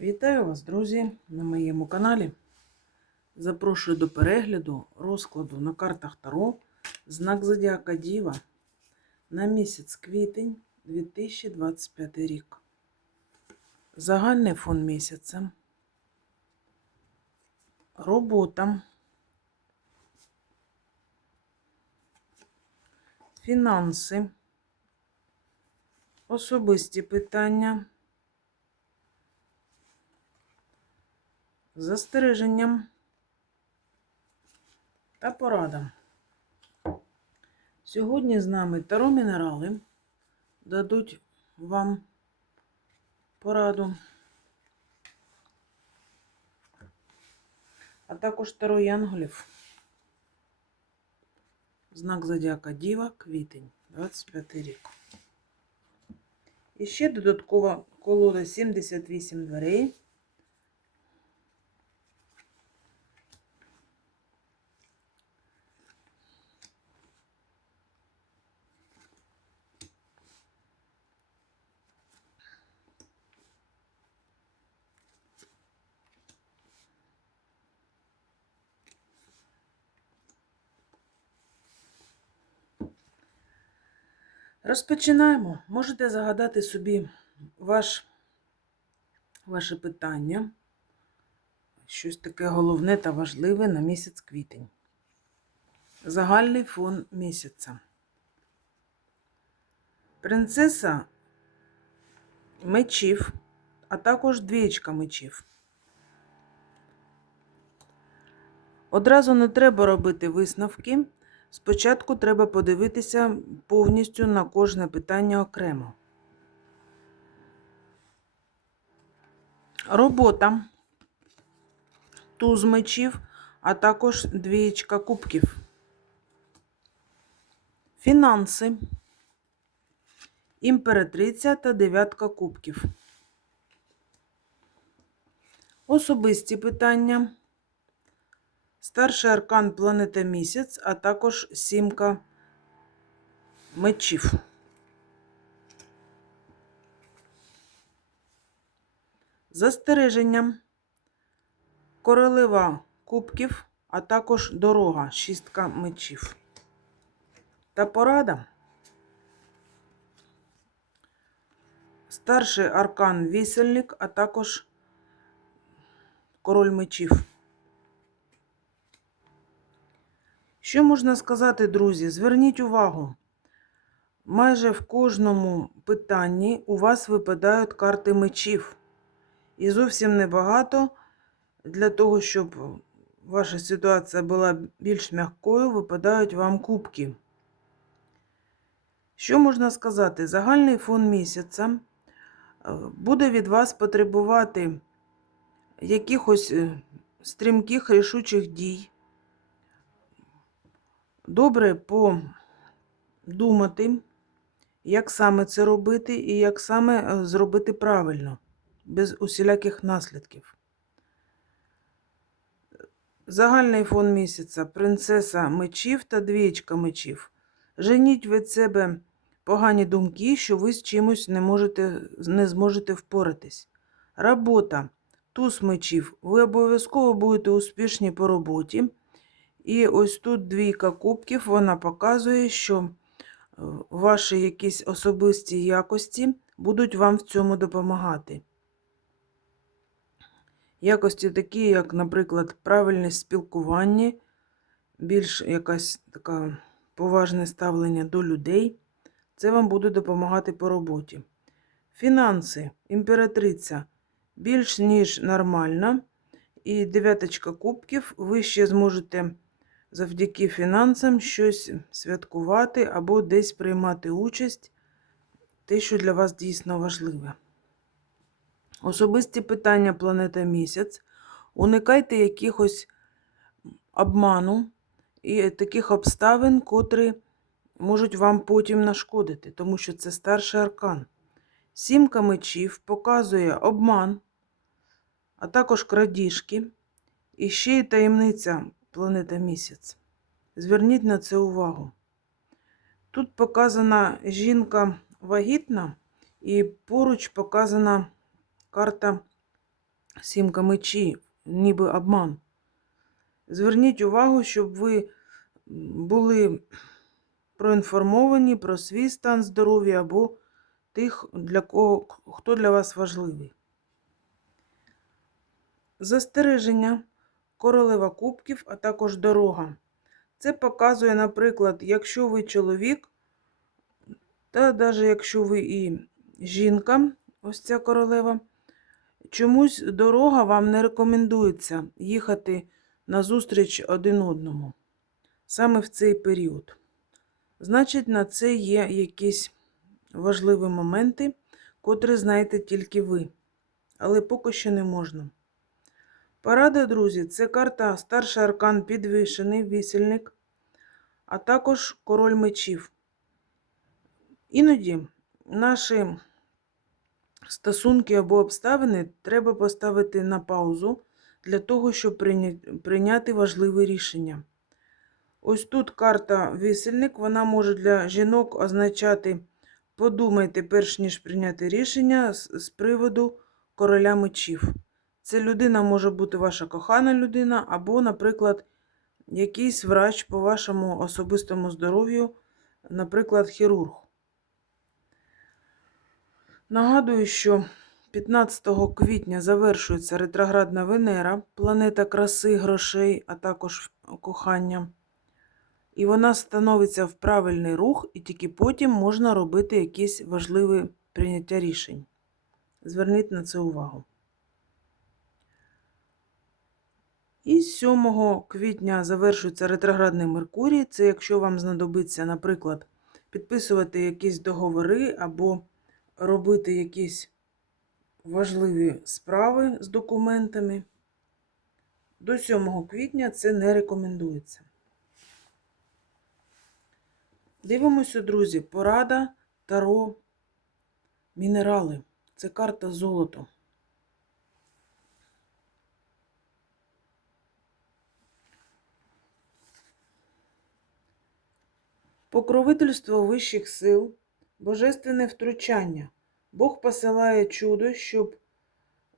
Вітаю вас, друзі, на моєму каналі. Запрошую до перегляду розкладу на картах Таро знак Зодіака Діва на місяць квітень 2025 рік. Загальний фон місяця. Робота. Фінанси. Особисті питання. Застереженням та порада. Сьогодні з нами таро мінерали дадуть вам пораду, а також таро янголів. Знак Зодіака Діва, квітень, 25 рік. І ще додаткова колода 78 дверей. Розпочинаємо. Можете загадати собі ваш, ваше питання, щось таке головне та важливе на місяць квітень. Загальний фон місяця. Принцеса мечів, а також двічка мечів. Одразу не треба робити висновки. Спочатку треба подивитися повністю на кожне питання окремо. Робота, туз мечів, а також двієчка кубків. Фінанси, імператриця та дев'ятка кубків. Особисті питання. Старший аркан планета місяць, а також сімка мечів. Застереження. Королева кубків, а також дорога, шістка мечів. Та порада. Старший аркан вісельник, а також король мечів. Що можна сказати, друзі? Зверніть увагу. Майже в кожному питанні у вас випадають карти мечів. І зовсім небагато для того, щоб ваша ситуація була більш м'якою, випадають вам кубки. Що можна сказати? Загальний фон місяця е, буде від вас потребувати якихось е, стрімких рішучих дій добре подумати, як саме це робити і як саме е, зробити правильно, без усіляких наслідків. Загальний фон місяця принцеса мечів та двічка мечів. Женіть від себе погані думки, що ви з чимось не, можете, не зможете впоратись. Робота. Туз мечів. Ви обов'язково будете успішні по роботі. І ось тут двійка кубків, вона показує, що е, ваші якісь особисті якості будуть вам в цьому допомагати. Якості такі, як, наприклад, правильність спілкування, більш якась така поважне ставлення до людей. Це вам буде допомагати по роботі. Фінанси, імператриця більш ніж нормальна. І дев'яточка кубків ви ще зможете завдяки фінансам щось святкувати або десь приймати участь, те, що для вас дійсно важливе. Особисті питання планета місяць. Уникайте якихось обману і таких обставин, котрі можуть вам потім нашкодити, тому що це старший аркан. Сімка мечів показує обман, а також крадіжки. І ще й таємниця планета місяць. Зверніть на це увагу. Тут показана жінка вагітна, і поруч показана карта сімка мечі, ніби обман. Зверніть увагу, щоб ви були проінформовані про свій стан здоров'я або тих, для кого, хто для вас важливий. Застереження, королева кубків, а також дорога. Це показує, наприклад, якщо ви чоловік, та навіть якщо ви і жінка, ось ця королева, чомусь дорога вам не рекомендується їхати назустріч один одному саме в цей період. Значить, на це є якісь важливі моменти, котрі знаєте тільки ви, але поки що не можна. Парада, друзі, це карта старший аркан підвішений, вісельник, а також король мечів. Іноді наші стосунки або обставини треба поставити на паузу для того, щоб прийняти важливе рішення. Ось тут карта вісельник, вона може для жінок означати подумайте, перш ніж прийняти рішення з приводу короля мечів. Це людина може бути ваша кохана людина, або, наприклад, якийсь врач по вашому особистому здоров'ю, наприклад, хірург. Нагадую, що 15 квітня завершується ретроградна Венера, планета краси, грошей, а також кохання. І вона становиться в правильний рух, і тільки потім можна робити якісь важливі прийняття рішень. Зверніть на це увагу. І 7 квітня завершується ретроградний Меркурій. Це якщо вам знадобиться, наприклад, підписувати якісь договори або робити якісь важливі справи з документами. До 7 квітня це не рекомендується. Дивимося, друзі, порада Таро мінерали. Це карта золото. Покровительство вищих сил, божественне втручання. Бог посилає чудо, щоб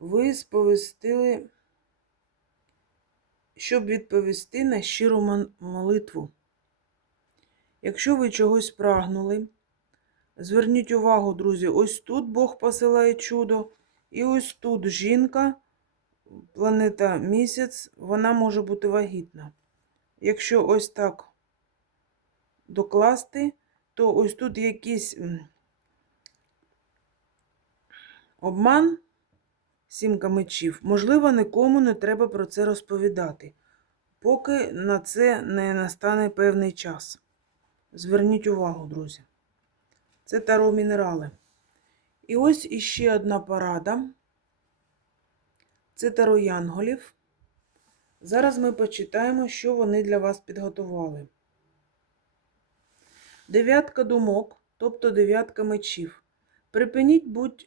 ви сповістили, щоб відповісти на щиру молитву. Якщо ви чогось прагнули, зверніть увагу, друзі, ось тут Бог посилає чудо, і ось тут жінка, планета місяць, вона може бути вагітна. Якщо ось так докласти, то ось тут якийсь обман, сімка мечів, можливо, нікому не треба про це розповідати, поки на це не настане певний час. Зверніть увагу, друзі. Це таро мінерали. І ось іще одна порада. Це таро янголів. Зараз ми почитаємо, що вони для вас підготували. Дев'ятка думок, тобто дев'ятка мечів. Припиніть будь,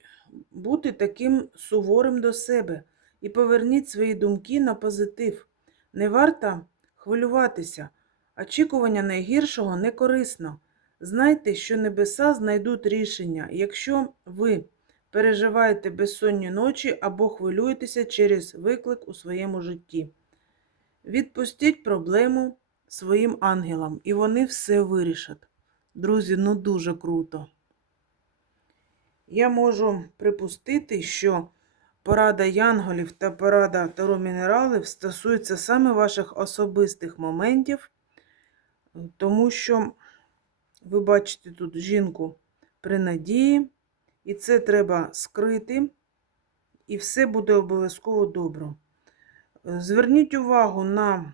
бути таким суворим до себе і поверніть свої думки на позитив. Не варто хвилюватися. Очікування найгіршого не корисно. Знайте, що небеса знайдуть рішення, якщо ви переживаєте безсонні ночі або хвилюєтеся через виклик у своєму житті. Відпустіть проблему своїм ангелам, і вони все вирішать. Друзі, ну дуже круто. Я можу припустити, що порада янголів та порада таро мінералів стосується саме ваших особистих моментів, тому що ви бачите тут жінку при надії, і це треба скрити, і все буде обов'язково добре. Зверніть увагу на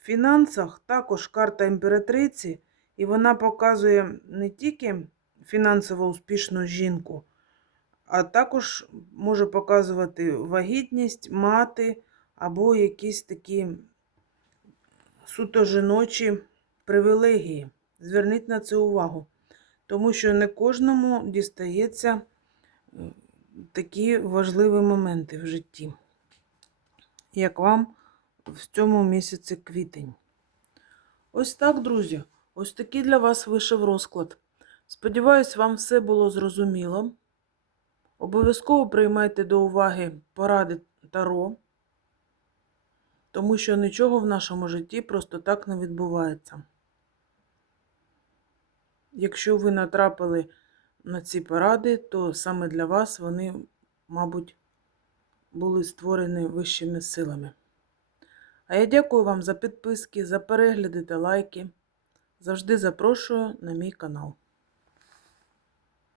фінансах, також карта імператриці, і вона показує не тільки фінансово успішну жінку, а також може показувати вагітність, мати або якісь такі суто жіночі привілегії. Зверніть на це увагу, тому що не кожному дістається е, такі важливі моменти в житті, як вам в цьому місяці квітень. Ось так, друзі. Ось такий для вас вийшов розклад. Сподіваюсь, вам все було зрозуміло. Обов'язково приймайте до уваги поради Таро, тому що нічого в нашому житті просто так не відбувається. Якщо ви натрапили на ці поради, то саме для вас вони, мабуть, були створені вищими силами. А я дякую вам за підписки, за перегляди та лайки. Завжди запрошую на мій канал.